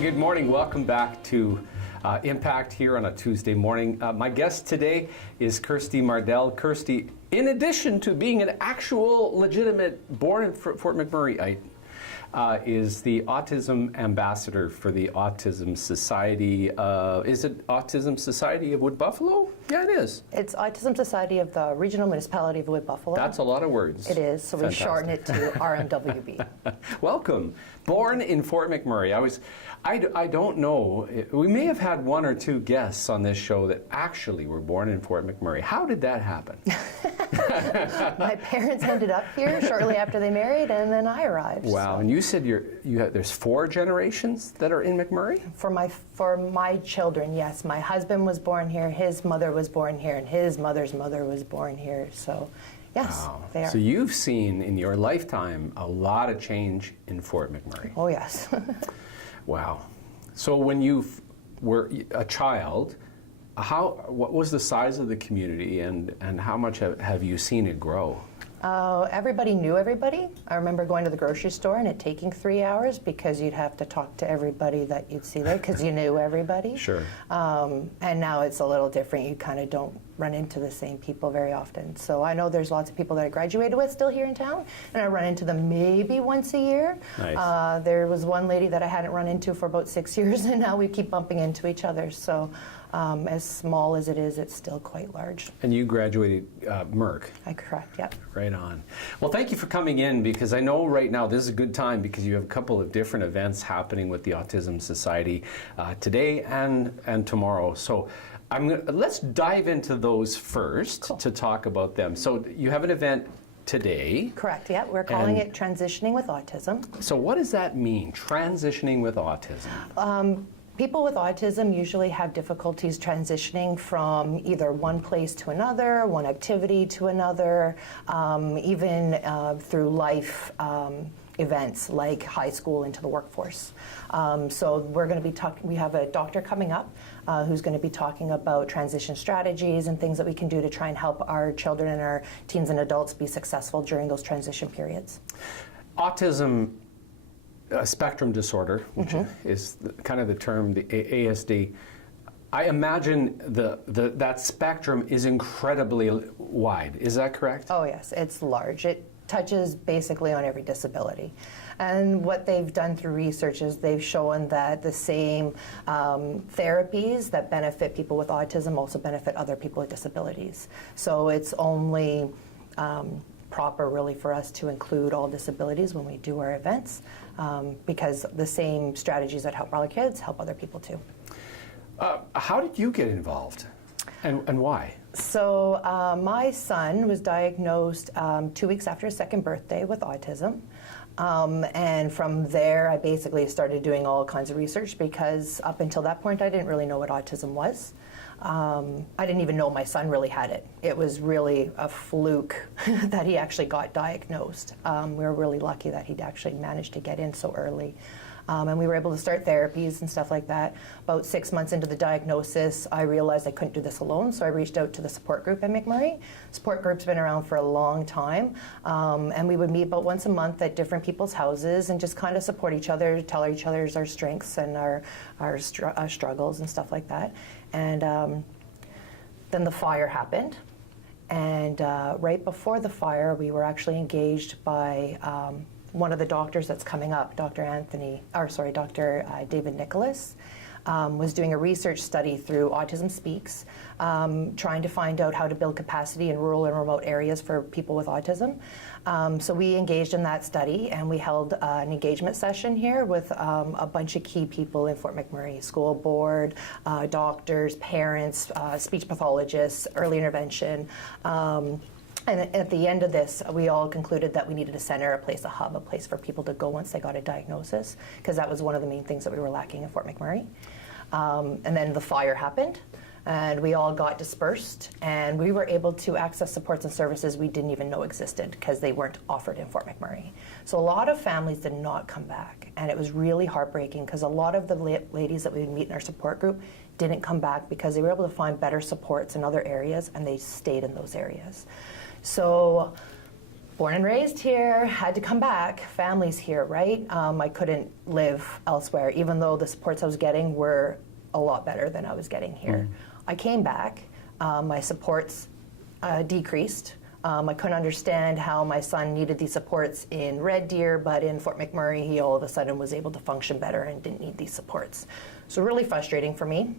good morning. Welcome back to Impact here on a Tuesday morning. My guest today is Kirsti Mardell. Kirsti, in addition to being an actual legitimate born in Fort McMurrayite, is the Autism Ambassador for the Autism Society. Is it Autism Society of Wood Buffalo? Yeah, it is. It's Autism Society of the Regional Municipality of Wood Buffalo. That's a lot of words. It is, so we shorten it to RMWB. Welcome. Born in Fort McMurray. I don't know. We may have had one or two guests on this show that actually were born in Fort McMurray. How did that happen? My parents ended up here shortly after they married, and then I arrived. Wow, so. and you said there's 4 generations that are in McMurray? For my children, yes. My husband was born here, his mother was born here, and his mother's mother was born here. So, yes, wow. they are. So you've seen in your lifetime a lot of change in Fort McMurray. Oh, yes. Wow. So when you were a child, what was the size of the community, and how much have you seen it grow? Everybody knew everybody. I remember going to the grocery store and it taking 3 hours because you'd have to talk to everybody that you'd see there because you knew everybody. Sure. And now it's a little different. You kind of don't run into the same people very often. So I know there's lots of people that I graduated with still here in town, and I run into them maybe once a year. Nice. There was one lady that I hadn't run into for about 6 years, and now we keep bumping into each other. So as small as it is, it's still quite large. And you graduated Merck. Correct, yep. Right on. Well, thank you for coming in, because I know right now this is a good time because you have a couple of different events happening with the Autism Society today and tomorrow. So let's dive into those first. Cool. To talk about them. So you have an event today. Correct, yeah. We're calling it Transitioning with Autism. So what does that mean, transitioning with autism? People with autism usually have difficulties transitioning from either one place to another, one activity to another, even through life events like high school into the workforce. So we're going to be we have a doctor coming up who's going to be talking about transition strategies and things that we can do to try and help our children and our teens and adults be successful during those transition periods. Autism spectrum disorder, which is kind of the term, the ASD. I imagine that spectrum is incredibly wide. Is that correct? Oh yes, it's large. It touches basically on every disability. And what they've done through research is they've shown that the same therapies that benefit people with autism also benefit other people with disabilities. So it's only proper really for us to include all disabilities when we do our events, because the same strategies that help our kids help other people too. How did you get involved, and why? So my son was diagnosed 2 weeks after his 2nd birthday with autism. And from there, I basically started doing all kinds of research, because up until that point, I didn't really know what autism was. I didn't even know my son really had it. It was really a fluke that he actually got diagnosed. We were really lucky that he'd actually managed to get in so early. And we were able to start therapies and stuff like that. About 6 months into the diagnosis, I realized I couldn't do this alone, so I reached out to the support group at McMurray. Support group's been around for a long time, and we would meet about once a month at different people's houses and just kind of support each other, tell each other our strengths and our struggles and stuff like that. And then the fire happened, and right before the fire, we were actually engaged by one of the doctors that's coming up, Dr. David Nicholas, was doing a research study through Autism Speaks, trying to find out how to build capacity in rural and remote areas for people with autism. So we engaged in that study, and we held an engagement session here with a bunch of key people in Fort McMurray: school board, doctors, parents, speech pathologists, early intervention. And at the end of this, we all concluded that we needed a center, a hub, a place for people to go once they got a diagnosis, because that was one of the main things that we were lacking in Fort McMurray. And then the fire happened, and we all got dispersed, and we were able to access supports and services we didn't even know existed because they weren't offered in Fort McMurray. So a lot of families did not come back, and it was really heartbreaking, because a lot of the ladies that we would meet in our support group didn't come back because they were able to find better supports in other areas, and they stayed in those areas. So born and raised here, had to come back, family's here, right? I couldn't live elsewhere, even though the supports I was getting were a lot better than I was getting here. I came back, my supports decreased. I couldn't understand how my son needed these supports in Red Deer, but in Fort McMurray, he all of a sudden was able to function better and didn't need these supports. So really frustrating for me,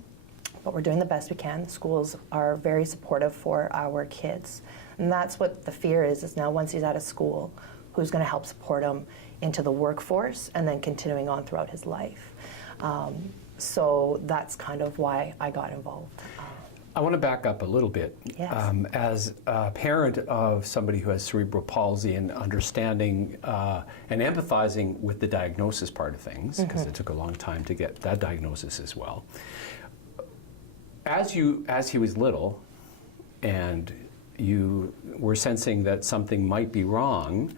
but we're doing the best we can. The schools are very supportive for our kids. And that's what the fear is now once he's out of school, who's going to help support him into the workforce and then continuing on throughout his life. So that's kind of why I got involved. I want to back up a little bit. Yes. As a parent of somebody who has cerebral palsy and understanding and empathizing with the diagnosis part of things, because it took a long time to get that diagnosis as well. As he was little and you were sensing that something might be wrong,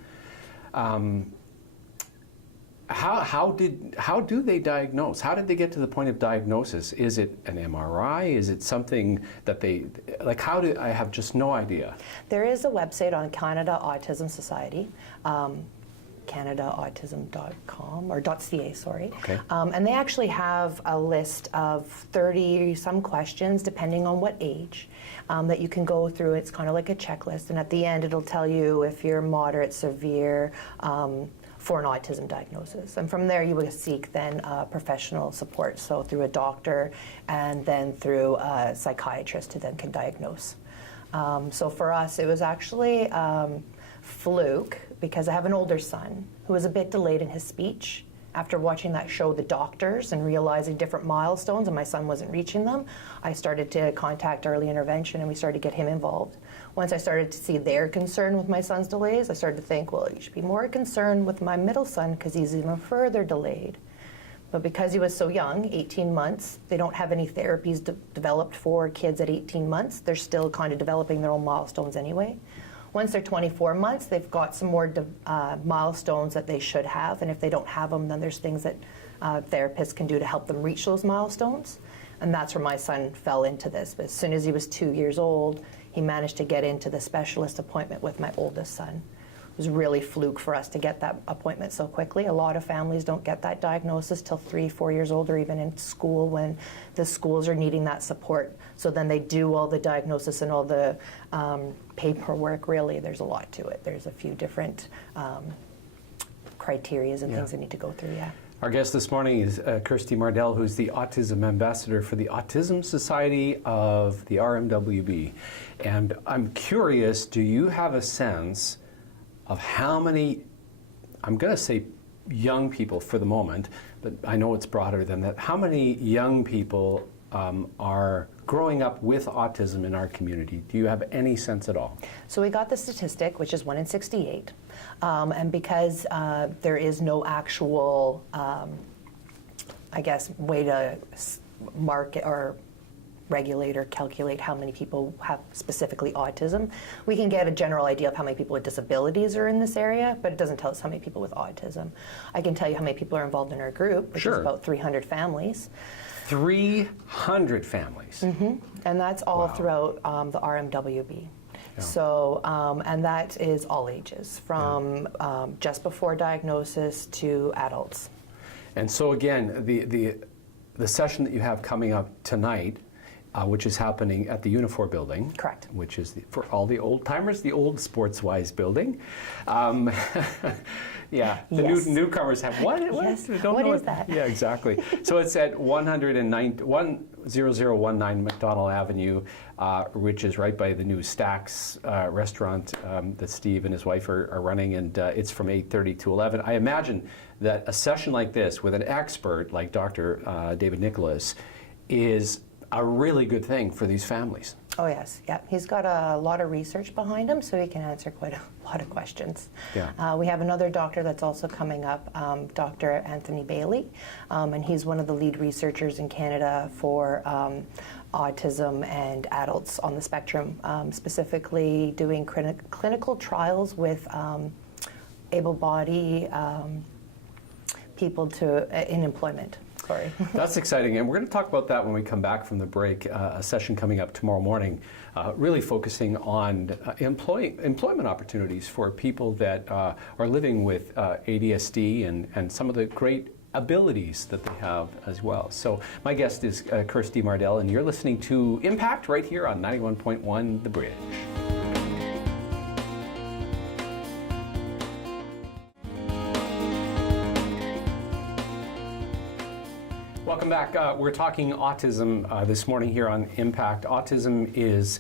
how do they diagnose? How did they get to the point of diagnosis? Is it an MRI? Is it something that they, like I have just no idea. There is a website on Canada Autism Society, canadaautism.com, or .ca, sorry. Okay. And they actually have a list of 30 some questions, depending on what age, that you can go through. It's kind of like a checklist, and at the end it'll tell you if you're moderate, severe, for an autism diagnosis. And from there you would seek then professional support, so through a doctor and then through a psychiatrist who then can diagnose. So for us it was actually fluke, because I have an older son who was a bit delayed in his speech. After watching that show, The Doctors, and realizing different milestones and my son wasn't reaching them, I started to contact early intervention and we started to get him involved. Once I started to see their concern with my son's delays, I started to think, well, you should be more concerned with my middle son because he's even further delayed. But because he was so young, 18 months, they don't have any therapies developed for kids at 18 months. They're still kind of developing their own milestones anyway. Once they're 24 months, they've got some more milestones that they should have, and if they don't have them, then there's things that therapists can do to help them reach those milestones. And that's where my son fell into this. But as soon as he was 2 years old, he managed to get into the specialist appointment with my oldest son. It was really fluke for us to get that appointment so quickly. A lot of families don't get that diagnosis till 3, 4 years old, or even in school when the schools are needing that support. So then they do all the diagnosis and all the paperwork. Really, there's a lot to it. There's a few different criterias and things they need to go through, Our guest this morning is Kirsti Mardell, who's the Autism Ambassador for the Autism Society of the RMWB. And I'm curious, do you have a sense of how many, I'm going to say young people for the moment, but I know it's broader than that, how many young people are growing up with autism in our community? Do you have any sense at all? So we got the statistic, which is 1 in 68. And because there is no actual, I guess, way to mark it or regulate or calculate how many people have specifically autism, we can get a general idea of how many people with disabilities are in this area, but it doesn't tell us how many people with autism. I can tell you how many people are involved in our group, which is about 300 families. 300 families. And that's all throughout the RMWB. So, and that is all ages, from just before diagnosis to adults. And so again, the session that you have coming up tonight, which is happening at the Unifor building. Correct. Which is, for all the old timers, the old Sports-Wise building. Yeah, the newcomers have, what? Yes. Don't what know is that? Yeah, exactly. So it's at 10019 McDonald Avenue, which is right by the new Stacks restaurant that Steve and his wife are running, and it's from 8:30 to 11. I imagine that a session like this with an expert like Dr. David Nicholas is a really good thing for these families. Oh yes, yeah. He's got a lot of research behind him, so he can answer quite a lot of questions. Yeah. We have another doctor that's also coming up, Dr. Anthony Bailey, and he's one of the lead researchers in Canada for autism and adults on the spectrum, specifically doing clinical trials with able-bodied people in employment. Sorry. That's exciting, and we're going to talk about that when we come back from the break. A session coming up tomorrow morning, really focusing on employment opportunities for people that are living with ADSD and some of the great abilities that they have as well. So my guest is Kirsti Mardell, and you're listening to Impact right here on 91.1 The Bridge. Welcome back. We're talking autism this morning here on Impact. Autism is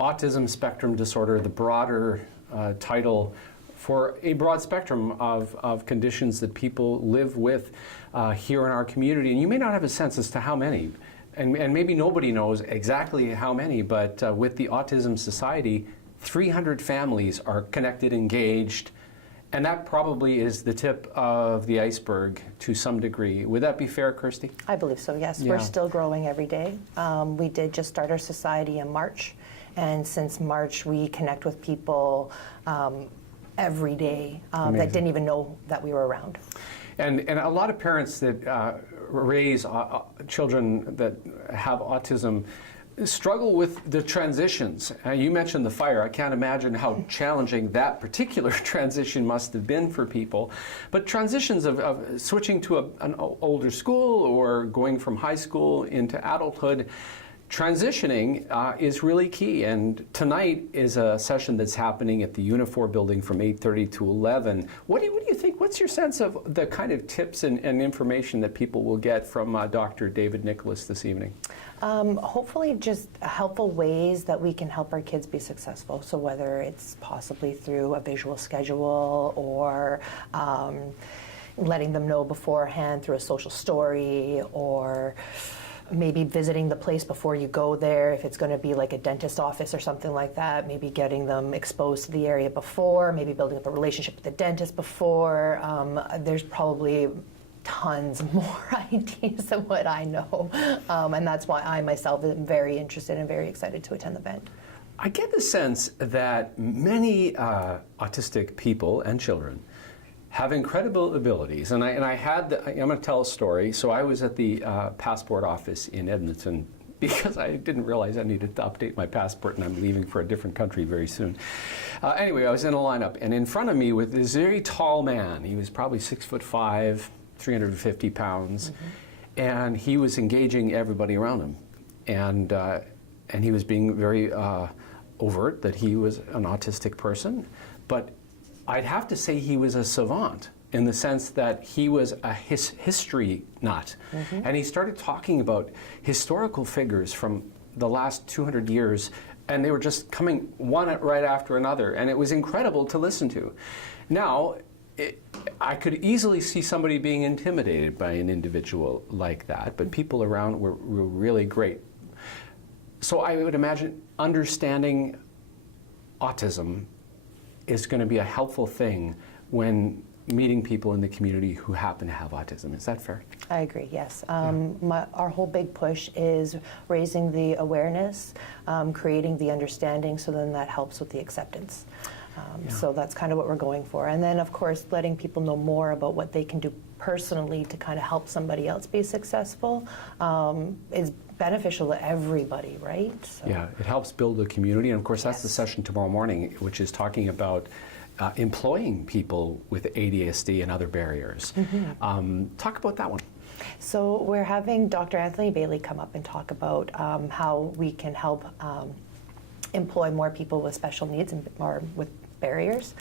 autism spectrum disorder, the broader title for a broad spectrum of conditions that people live with here in our community. And you may not have a sense as to how many, and maybe nobody knows exactly how many, but with the Autism Society, 300 families are connected, engaged, and that probably is the tip of the iceberg to some degree. Would that be fair, Kirsti? I believe so, yes. Yeah. We're still growing every day. We did just start our society in March, and since March we connect with people every day that didn't even know that we were around. And a lot of parents that raise children that have autism struggle with the transitions. You mentioned the fire. I can't imagine how challenging that particular transition must have been for people. But transitions of switching to an older school or going from high school into adulthood, transitioning is really key. And tonight is a session that's happening at the Unifor building from 8:30 to 11. What do you think? What's your sense of the kind of tips and information that people will get from Dr. David Nicholas this evening? Hopefully just helpful ways that we can help our kids be successful. So whether it's possibly through a visual schedule or letting them know beforehand through a social story, or maybe visiting the place before you go there, if it's going to be like a dentist office or something like that, maybe getting them exposed to the area before, maybe building up a relationship with the dentist before. There's probably tons more ideas than what I know, and that's why I myself am very interested and very excited to attend the event. I get the sense that many autistic people and children have incredible abilities, and I'm going to tell a story. So I was at the passport office in Edmonton because I didn't realize I needed to update my passport, and I'm leaving for a different country very soon. Anyway, I was in a lineup, and in front of me was this very tall man. He was probably 6'5", 350 pounds, and he was engaging everybody around him, and he was being very overt that he was an autistic person, but I'd have to say he was a savant in the sense that he was a history nut, and he started talking about historical figures from the last 200 years, and they were just coming one right after another, and it was incredible to listen to. Now, I could easily see somebody being intimidated by an individual like that, but people around were really great. So I would imagine understanding autism is going to be a helpful thing when meeting people in the community who happen to have autism. Is that fair? I agree, yes. Our whole big push is raising the awareness, creating the understanding, so then that helps with the acceptance. So that's kind of what we're going for. And then, of course, letting people know more about what they can do personally to kind of help somebody else be successful is beneficial to everybody, right? So. Yeah, it helps build a community. And, of course, that's the session tomorrow morning, which is talking about employing people with ADSD and other barriers. Talk about that one. So we're having Dr. Anthony Bailey come up and talk about how we can help employ more people with special needs or with barriers.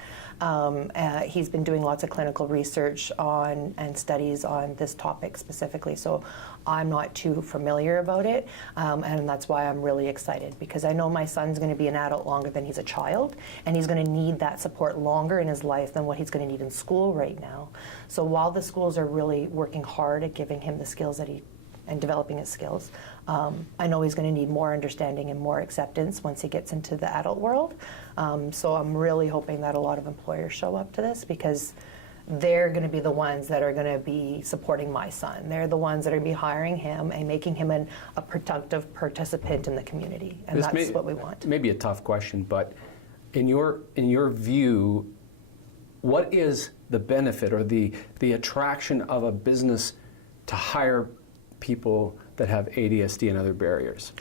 He's been doing lots of clinical research on and studies on this topic specifically, so I'm not too familiar about it, and that's why I'm really excited, because I know my son's going to be an adult longer than he's a child, and he's going to need that support longer in his life than what he's going to need in school right now. So while the schools are really working hard at giving him the skills that and developing his skills, I know he's going to need more understanding and more acceptance once he gets into the adult world. So I'm really hoping that a lot of employers show up to this, because they're going to be the ones that are going to be supporting my son. They're the ones that are going to be hiring him and making him a productive participant in the community, and that's what we want. Maybe a tough question, but in your view, what is the benefit or the attraction of a business to hire people that have ADSD and other barriers?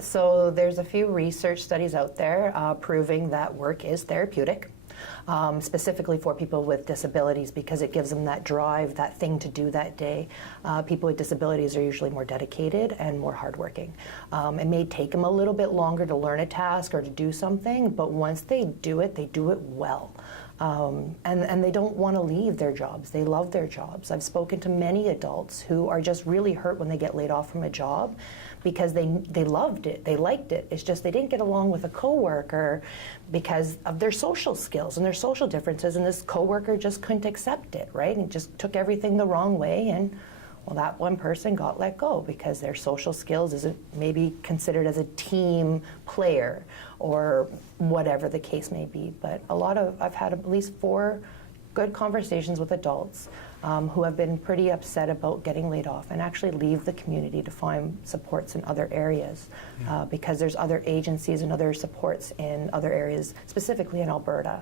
So there's a few research studies out there proving that work is therapeutic. Specifically for people with disabilities, because it gives them that drive, that thing to do that day. People with disabilities are usually more dedicated and more hardworking. It may take them a little bit longer to learn a task or to do something, but once they do it well. And they don't want to leave their jobs. They love their jobs. I've spoken to many adults who are just really hurt when they get laid off from a job because they loved it, they liked it. It's just they didn't get along with a coworker because of their social skills and their social differences, and this coworker just couldn't accept it, right? And just took everything the wrong way, and well, that one person got let go because their social skills isn't maybe considered as a team player or whatever the case may be. But I've had at least 4 good conversations with adults who have been pretty upset about getting laid off and actually leave the community to find supports in other areas because there's other agencies and other supports in other areas, specifically in Alberta,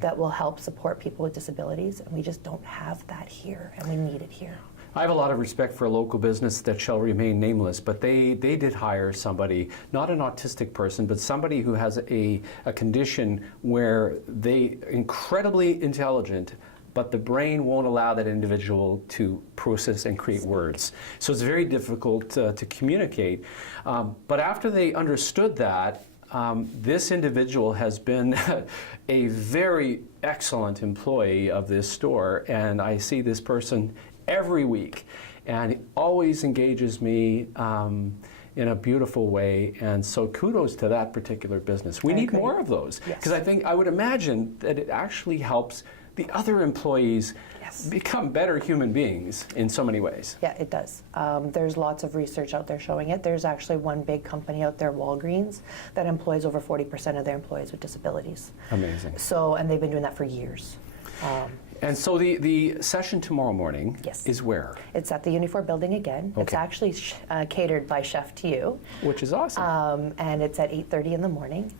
that will help support people with disabilities, and we just don't have that here, and we need it here. I have a lot of respect for a local business that shall remain nameless, but they did hire somebody, not an autistic person, but somebody who has a condition where they incredibly intelligent, but the brain won't allow that individual to process and create words. So it's very difficult to communicate. But after they understood that, this individual has been a very excellent employee of this store, and I see this person every week, and he always engages me in a beautiful way, and so kudos to that particular business. We need more of those, because I would imagine that it actually helps the other employees become better human beings in so many ways. Yeah, it does. There's lots of research out there showing it. There's actually one big company out there, Walgreens, that employs over 40% of their employees with disabilities. Amazing. So, and they've been doing that for years. And so the session tomorrow morning is where? It's at the Unifor building again. It's actually catered by Chef to You. Which is awesome. And it's at 8:30 in the morning.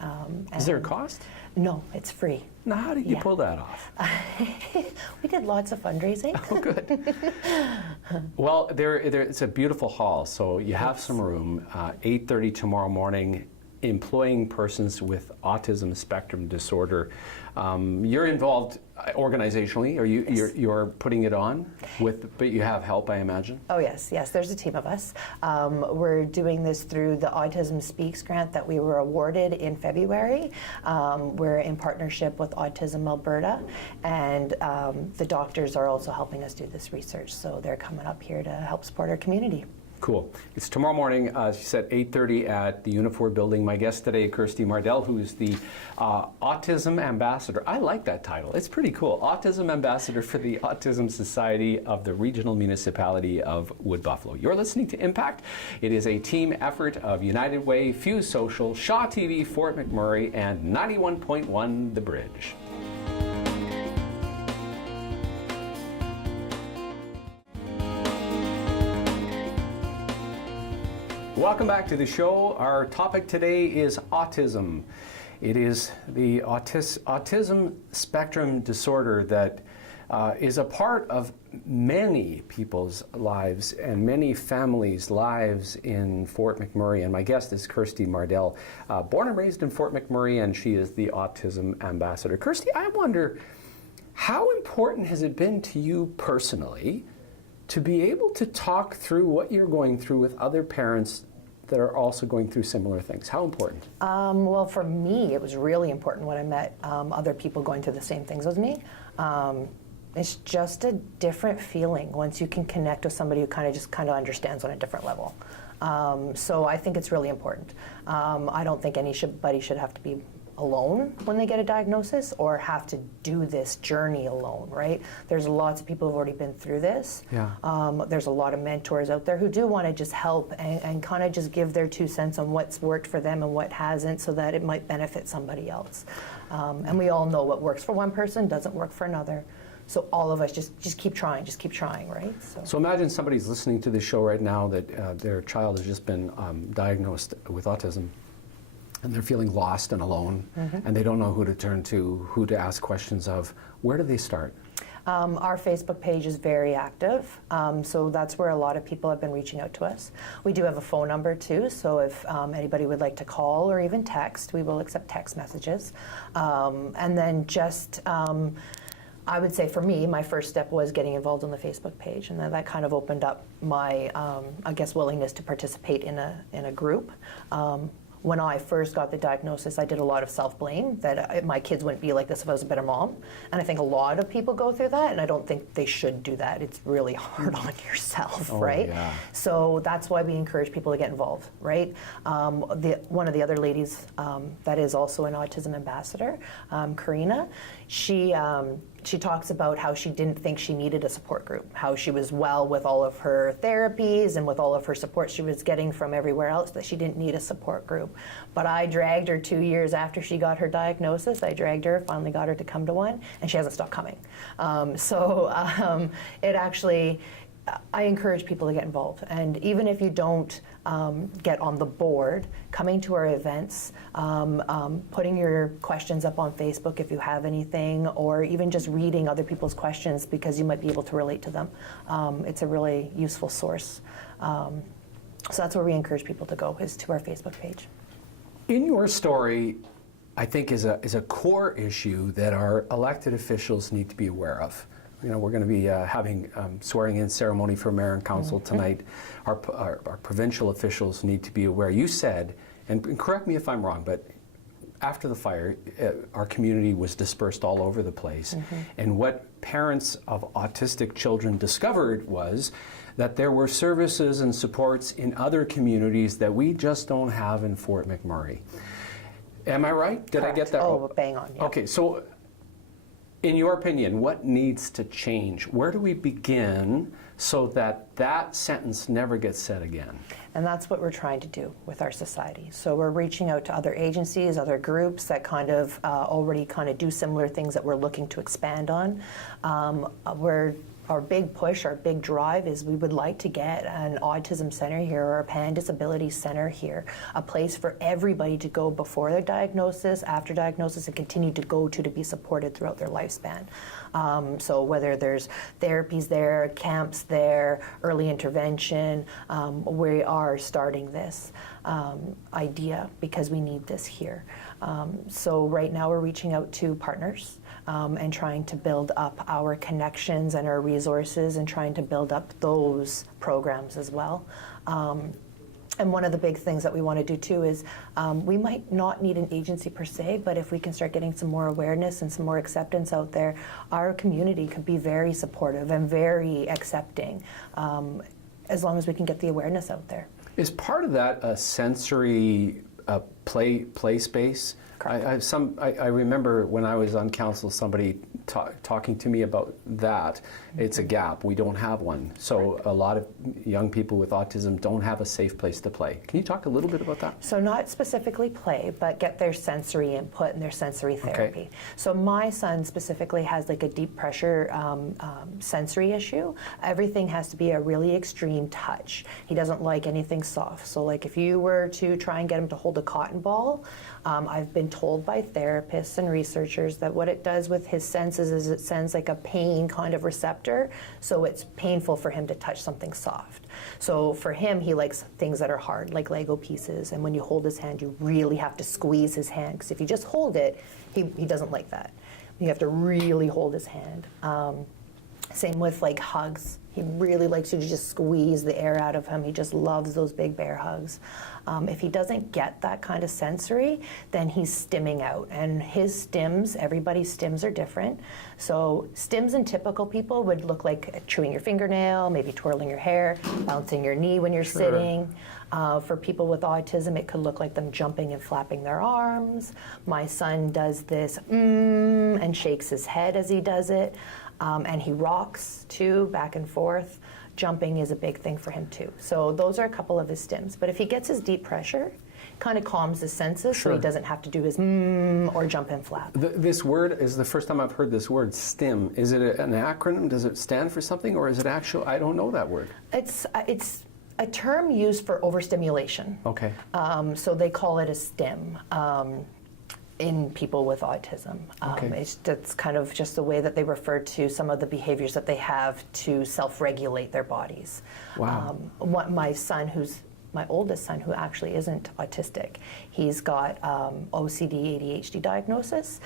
Is there a cost? No, it's free. Now, how did you pull that off? We did lots of fundraising. Oh, good. Well, it's a beautiful hall, so you have some room. 8:30 tomorrow morning, employing persons with autism spectrum disorder. You're involved organizationally, or you're putting it on but you have help, I imagine? Oh yes, there's a team of us. We're doing this through the Autism Speaks grant that we were awarded in February. We're in partnership with Autism Alberta, and the doctors are also helping us do this research, so they're coming up here to help support our community. Cool. It's tomorrow morning, she said 8:30 at the Unifor building. My guest today, Kirsti Mardell, who is the Autism Ambassador. I like that title. It's pretty cool. Autism Ambassador for the Autism Society of the Regional Municipality of Wood Buffalo. You're listening to Impact. It is a team effort of United Way, Fuse Social, Shaw TV, Fort McMurray, and 91.1 The Bridge. Welcome back to the show. Our topic today is autism. It is the autism spectrum disorder that is a part of many people's lives and many families' lives in Fort McMurray. And my guest is Kirsti Mardell, born and raised in Fort McMurray, and she is the Autism Ambassador. Kirsti, I wonder, how important has it been to you personally to be able to talk through what you're going through with other parents that are also going through similar things? How important? Well, for me, it was really important when I met other people going through the same things as me. It's just a different feeling once you can connect with somebody who kind of understands on a different level. So I think it's really important. I don't think anybody should have to be alone when they get a diagnosis or have to do this journey alone, right? There's lots of people who've already been through this. There's a lot of mentors out there who do want to just help and kind of just give their 2 cents on what's worked for them and what hasn't, so that it might benefit somebody else. And we all know what works for one person doesn't work for another. So all of us just keep trying, right? So imagine somebody's listening to this show right now that their child has just been diagnosed with autism. and they're feeling lost and alone, and they don't know who to turn to, who to ask questions of, where do they start? Our Facebook page is very active, so that's where a lot of people have been reaching out to us. We do have a phone number too, so if anybody would like to call or even text, we will accept text messages. And then just, I would say for me, my first step was getting involved on the Facebook page, and then that kind of opened up my, I guess, willingness to participate in a group. When I first got the diagnosis, I did a lot of self-blame that my kids wouldn't be like this if I was a better mom. And I think a lot of people go through that, and I don't think they should do that. It's really hard on yourself, right? Yeah. So that's why we encourage people to get involved, right? One of the other ladies that is also an Autism Ambassador, Karina, she talks about how she didn't think she needed a support group, how she was well with all of her therapies and with all of her support she was getting from everywhere else, that she didn't need a support group. But I dragged her 2 years after she got her diagnosis. I dragged her, finally got her to come to one, and she hasn't stopped coming. It actually, I encourage people to get involved, and even if you don't get on the board, coming to our events, putting your questions up on Facebook if you have anything, or even just reading other people's questions because you might be able to relate to them. It's a really useful source. So that's where we encourage people to go, is to our Facebook page. In your story, I think is a core issue that our elected officials need to be aware of. You know, we're going to be having swearing-in ceremony for mayor and council tonight. Our provincial officials need to be aware. You said, and correct me if I'm wrong, but after the fire, our community was dispersed all over the place. And what parents of autistic children discovered was that there were services and supports in other communities that we just don't have in Fort McMurray. Am I right? Did Correct. I get that? Oh, bang on, yeah. Okay, so in your opinion, what needs to change? Where do we begin so that that sentence never gets said again? And that's what we're trying to do with our society. So we're reaching out to other agencies, other groups that kind of already kind of do similar things that we're looking to expand on. Our big push, our big drive is we would like to get an autism center here or a pan disability center here, a place for everybody to go before their diagnosis, after diagnosis, and continue to go to be supported throughout their lifespan. So whether there's therapies there, camps there, early intervention, we are starting this idea because we need this here. So right now we're reaching out to partners and trying to build up our connections and our resources and trying to build up those programs as well. And one of the big things that we want to do too is we might not need an agency per se, but if we can start getting some more awareness and some more acceptance out there, our community could be very supportive and very accepting as long as we can get the awareness out there. Is part of that a sensory play space? I remember when I was on council, somebody talking to me about that. It's a gap. We don't have one. So a lot of young people with autism don't have a safe place to play. Can you talk a little bit about that? So not specifically play, but get their sensory input and their sensory therapy. Okay. So my son specifically has like a deep pressure sensory issue. Everything has to be a really extreme touch. He doesn't like anything soft. So like if you were to try and get him to hold a cotton ball, I've been told by therapists and researchers that what it does with his senses is it sends like a pain kind of receptor, so it's painful for him to touch something soft. So for him, he likes things that are hard, like Lego pieces, and when you hold his hand, you really have to squeeze his hand, because if you just hold it, he doesn't like that. You have to really hold his hand. Same with like hugs. He really likes you to just squeeze the air out of him. He just loves those big bear hugs. If he doesn't get that kind of sensory, then he's stimming out. And his stims, everybody's stims are different. So stims in typical people would look like chewing your fingernail, maybe twirling your hair, bouncing your knee when you're sitting. For people with autism, it could look like them jumping and flapping their arms. My son does this and shakes his head as he does it. And he rocks too, back and forth. Jumping is a big thing for him too. So those are a couple of his stims. But if he gets his deep pressure, kind of calms his senses, so he doesn't have to do his or jump and flap. This word is the first time I've heard this word, STIM. Is it an acronym? Does it stand for something, or is it actual? I don't know that word. It's a term used for overstimulation. Okay. So they call it a Stim in people with autism. Okay. It's kind of just the way that they refer to some of the behaviors that they have to self-regulate their bodies. Wow. My oldest son, who actually isn't autistic, he's got OCD, ADHD diagnosis.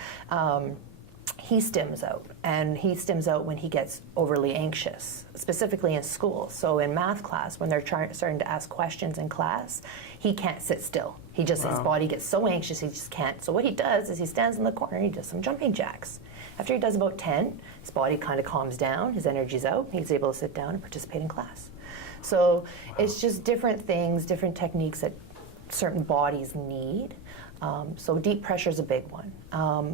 He stims out, and he stims out when he gets overly anxious, specifically in school. So in math class, when they're starting to ask questions in class, he can't sit still. He just, his body gets so anxious, he just can't. So what he does is he stands in the corner and he does some jumping jacks. After he does about 10, his body kind of calms down, his energy's out, he's able to sit down and participate in class. So it's just different things, different techniques that certain bodies need. So deep pressure is a big one.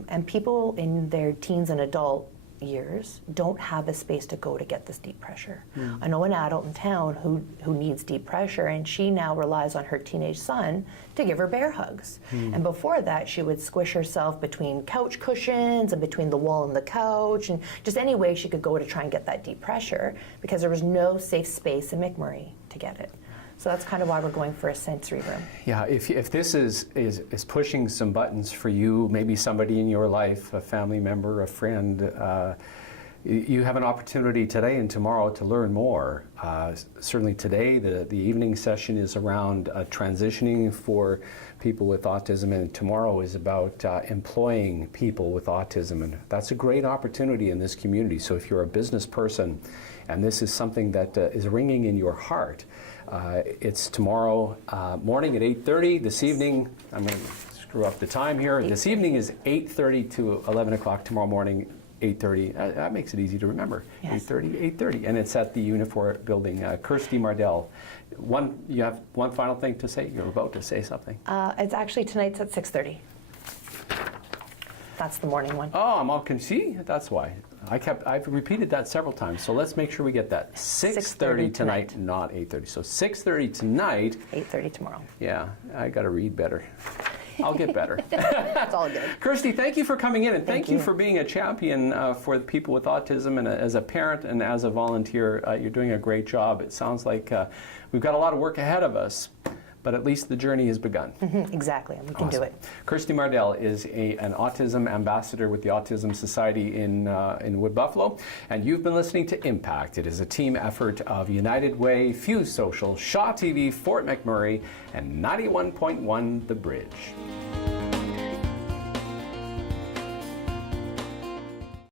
And people in their teens and adult years don't have a space to go to get this deep pressure. I know an adult in town who needs deep pressure, and she now relies on her teenage son to give her bear hugs. And before that, she would squish herself between couch cushions and between the wall and the couch, and just any way she could go to try and get that deep pressure, because there was no safe space in McMurray to get it. So that's kind of why we're going for a sensory room. Yeah, if this is pushing some buttons for you, maybe somebody in your life, a family member, a friend, you have an opportunity today and tomorrow to learn more. Certainly today, the evening session is around transitioning for people with autism, and tomorrow is about employing people with autism, and that's a great opportunity in this community. So if you're a business person and this is something that is ringing in your heart, it's tomorrow morning at 8:30. This evening, I'm going to screw up the time here. This evening is 8:30 to 11 o'clock. Tomorrow morning, 8:30. That makes it easy to remember. Yes. 8:30, and it's at the Unifor building. Kirsti Mardell. You have one final thing to say? You're about to say something. It's actually tonight's at 6:30. That's the morning one. Oh, I'm all confused. That's why. I've repeated that several times, so let's make sure we get that. 6:30 tonight, not 8:30. So 6:30 tonight. 8:30 tomorrow. Yeah, I got to read better. I'll get better. It's all good. Kirsti, thank you for coming in, and thank you you for being a champion for the people with autism, and as a parent and as a volunteer, you're doing a great job. It sounds like we've got a lot of work ahead of us, but at least the journey has begun. Exactly, and we can do it. Kirsti Mardell is an Autism Ambassador with the Autism Society in Wood Buffalo, and you've been listening to Impact. It is a team effort of United Way, Fuse Social, Shaw TV, Fort McMurray, and 91.1 The Bridge.